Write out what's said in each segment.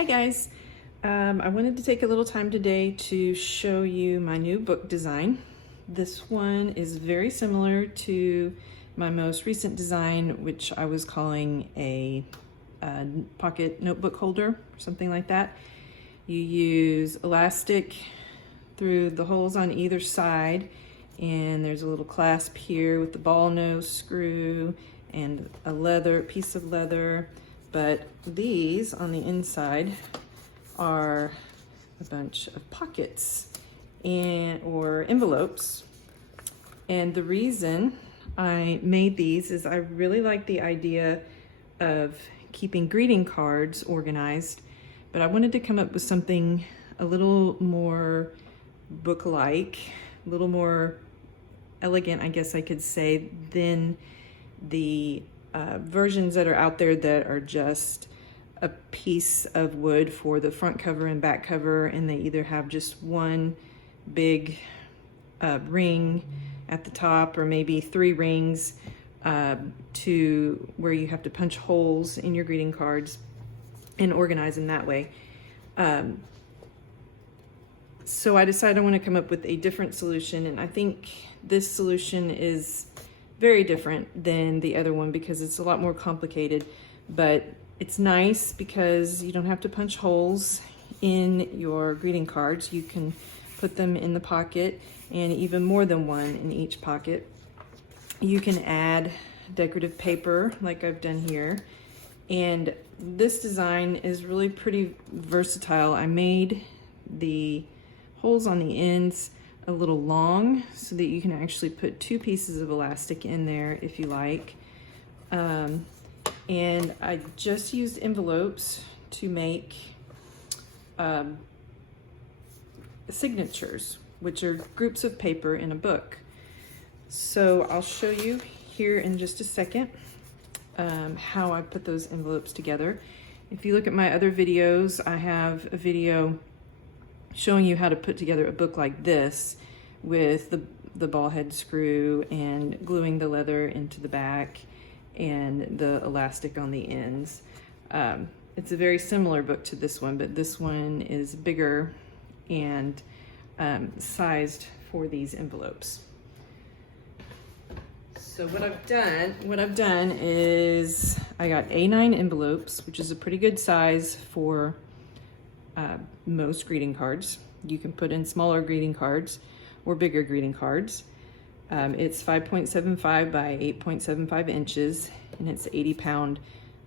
Hi guys, I wanted to take a little time today to show you my new book design. This one is very similar to my most recent design, which I was calling a pocket notebook holder or something like that. You use elastic through the holes on either side, and there's a little clasp here with the ball nose screw and a piece of leather. But these on the inside are a bunch of pockets or envelopes. And the reason I made these is I really like the idea of keeping greeting cards organized, but I wanted to come up with something a little more book-like, a little more elegant, I guess I could say, than the versions that are out there that are just a piece of wood for the front cover and back cover, and they either have just one big ring at the top or maybe 3 rings to where you have to punch holes in your greeting cards and organize them that way. So I decided I want to come up with a different solution, and I think this solution is very different than the other one because it's a lot more complicated, but it's nice because you don't have to punch holes in your greeting cards. You can put them in the pocket, and even more than one in each pocket. You can add decorative paper like I've done here, and this design is really pretty versatile. I made the holes on the ends a little long so that you can actually put 2 pieces of elastic in there if you like. And I just used envelopes to make signatures, which are groups of paper in a book. So I'll show you here in just a second how I put those envelopes together. If you look at my other videos, I have a video showing you how to put together a book like this with the ball head screw and gluing the leather into the back and the elastic on the ends. It's a very similar book to this one, but this one is bigger and sized for these envelopes. So what I've done is I got A9 envelopes, which is a pretty good size for most greeting cards. You can put in smaller greeting cards or bigger greeting cards. It's 5.75 by 8.75 inches, and it's 80-pound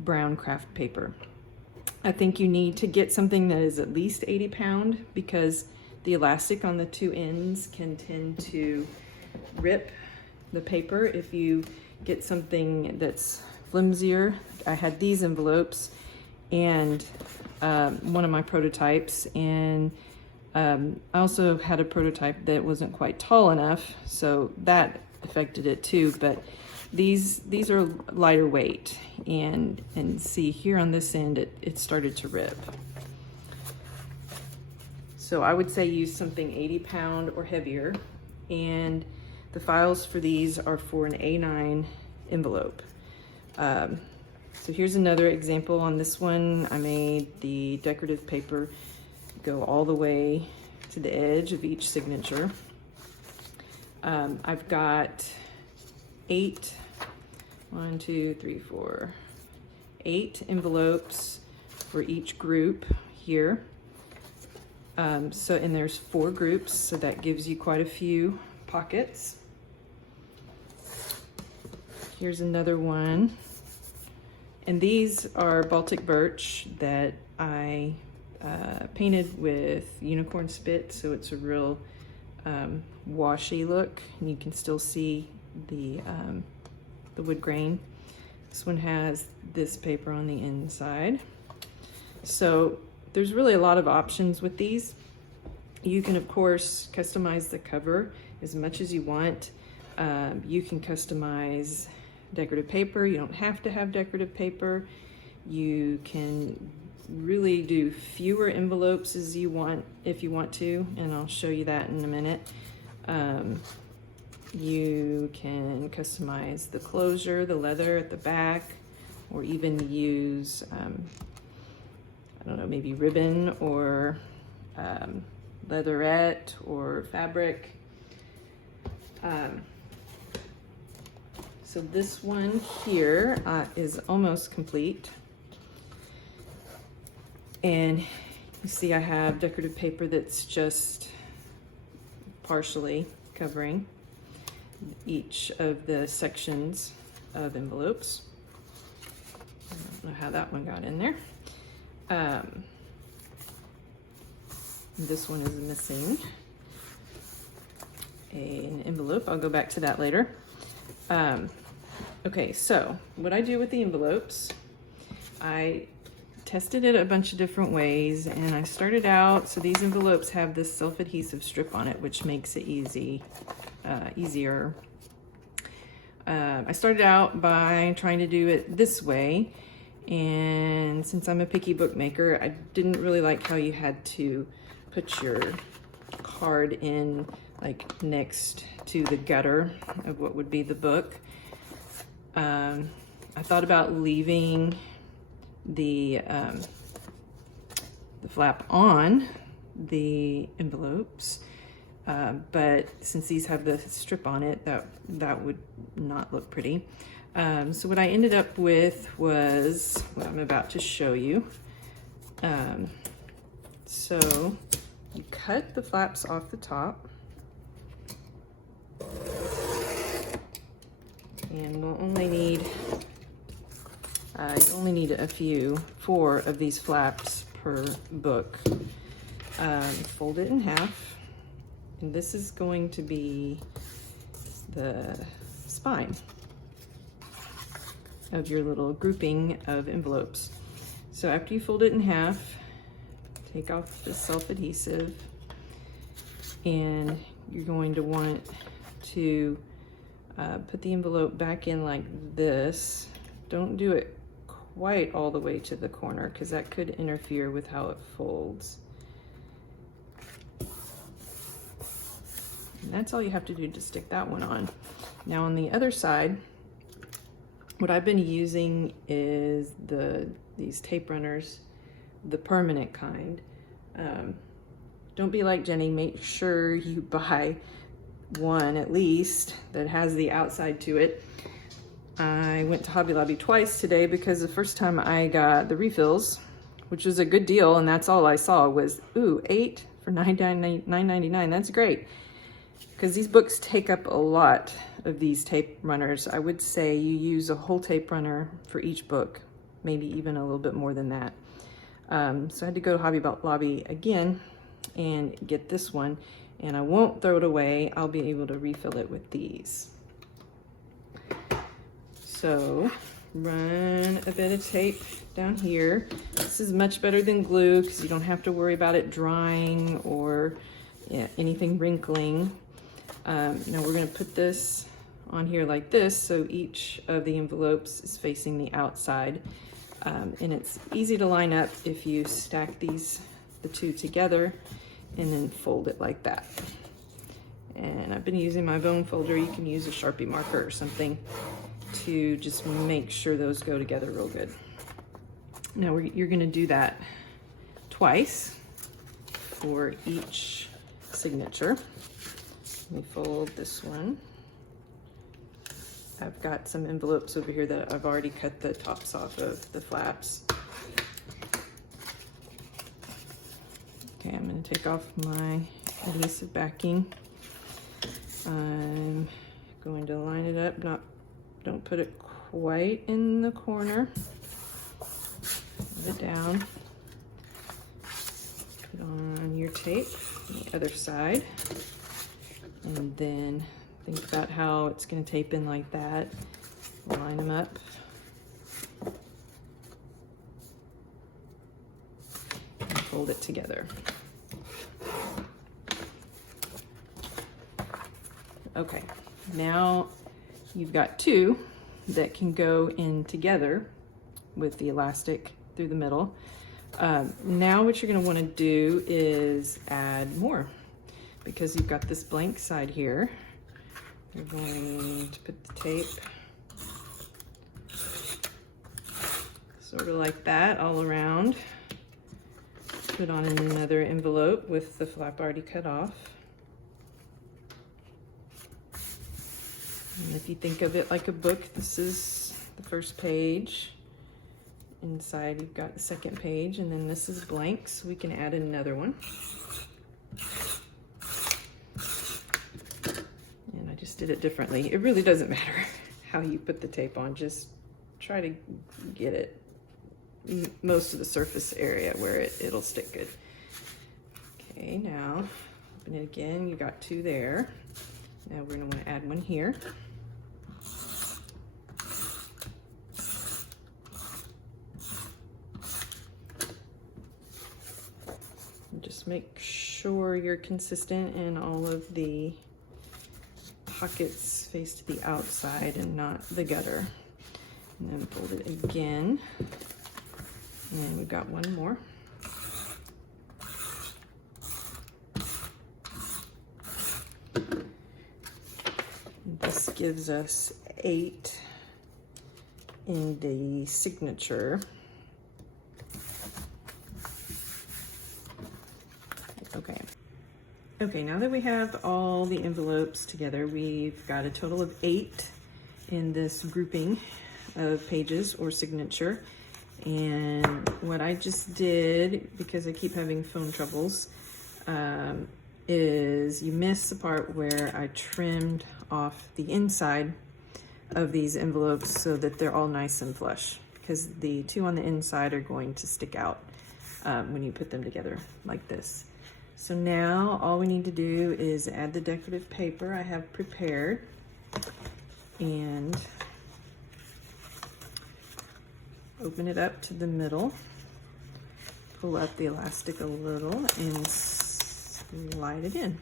brown craft paper. I think you need to get something that is at least 80 pound because the elastic on the 2 ends can tend to rip the paper if you get something that's flimsier. I had these envelopes and one of my prototypes, and I also had a prototype that wasn't quite tall enough, so that affected it too. But these are lighter weight, and see here on this end it started to rip. So I would say use something 80 pound or heavier, and the files for these are for an A9 envelope. So here's another example. On this one, I made the decorative paper go all the way to the edge of each signature. I've got 8 envelopes for each group here. And there's 4 groups, so that gives you quite a few pockets. Here's another one. And these are Baltic birch that I painted with unicorn spit, so it's a real washy look, and you can still see the wood grain. This one has this paper on the inside. So there's really a lot of options with these. You can of course customize the cover as much as you want. You can customize decorative paper. You don't have to have decorative paper. You can really do fewer envelopes as you want if you want to, and I'll show you that in a minute. You can customize the closure, the leather at the back, or even use I don't know, maybe ribbon or leatherette or fabric. So this one here is almost complete. And you see I have decorative paper that's just partially covering each of the sections of envelopes. I don't know how that one got in there. This one is missing an envelope. I'll go back to that later. Okay, so what I do with the envelopes, I tested it a bunch of different ways, and I started out, so these envelopes have this self-adhesive strip on it, which makes it easier. I started out by trying to do it this way, and since I'm a picky bookmaker, I didn't really like how you had to put your card in like next to the gutter of what would be the book. I thought about leaving the flap on the envelopes, but since these have the strip on it, that would not look pretty. So what I ended up with was what I'm about to show you. So you cut the flaps off the top, and we'll only need you only need 4 of these flaps per book. Fold it in half, and this is going to be the spine of your little grouping of envelopes. So after you fold it in half, take off the self-adhesive, and you're going to want to put the envelope back in like this. Don't do it quite all the way to the corner because that could interfere with how it folds. And that's all you have to do to stick that one on. Now on the other side, what I've been using is these tape runners, the permanent kind. Don't be like Jenny, make sure you buy one at least that has the outside to it. I went to Hobby Lobby twice today because the first time I got the refills, which was a good deal, and that's all I saw was, ooh, 8 for $9.99. That's great. Because these books take up a lot of these tape runners. I would say you use a whole tape runner for each book, maybe even a little bit more than that. So I had to go to Hobby Lobby again and get this one, and I won't throw it away. I'll be able to refill it with these. So run a bit of tape down here. This is much better than glue because you don't have to worry about it drying or anything wrinkling. Now we're going to put this on here like this, so each of the envelopes is facing the outside, and it's easy to line up if you stack the two together and then fold it like that. And I've been using my bone folder. You can use a Sharpie marker or something to just make sure those go together real good. Now you're going to do that twice for each signature. Let me fold this one. I've got some envelopes over here that I've already cut the tops off of the flaps. Okay, I'm going to take off my adhesive backing. I'm going to line it up, don't put it quite in the corner. Put it down. Put on your tape on the other side. And then think about how it's going to tape in like that. Line them up. And fold it together. Okay, now you've got 2 that can go in together with the elastic through the middle. Now what you're going to want to do is add more, because you've got this blank side here. You're going to put the tape sort of like that all around. put on another envelope with the flap already cut off. And if you think of it like a book, this is the first page. Inside you've got the second page, and then this is blank, so we can add another one. And I just did it differently. It really doesn't matter how you put the tape on, just try to get it most of the surface area where it'll stick good. Okay, now open it again. You got two there. Now we're going to want to add one here. And just make sure you're consistent and all of the pockets face to the outside and not the gutter. And then fold it again. And we've got one more. This gives us 8 in the signature. Okay, now that we have all the envelopes together, we've got a total of 8 in this grouping of pages or signature. And what I just did, because I keep having phone troubles, is you miss the part where I trimmed off the inside of these envelopes so that they're all nice and flush, because the two on the inside are going to stick out when you put them together like this. So now all we need to do is add the decorative paper I have prepared, and open it up to the middle, pull up the elastic a little, and slide it in.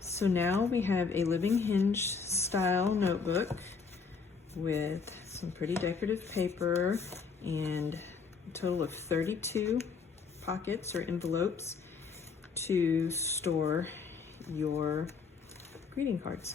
So now we have a Living Hinge style notebook with some pretty decorative paper and a total of 32 pockets or envelopes to store your greeting cards.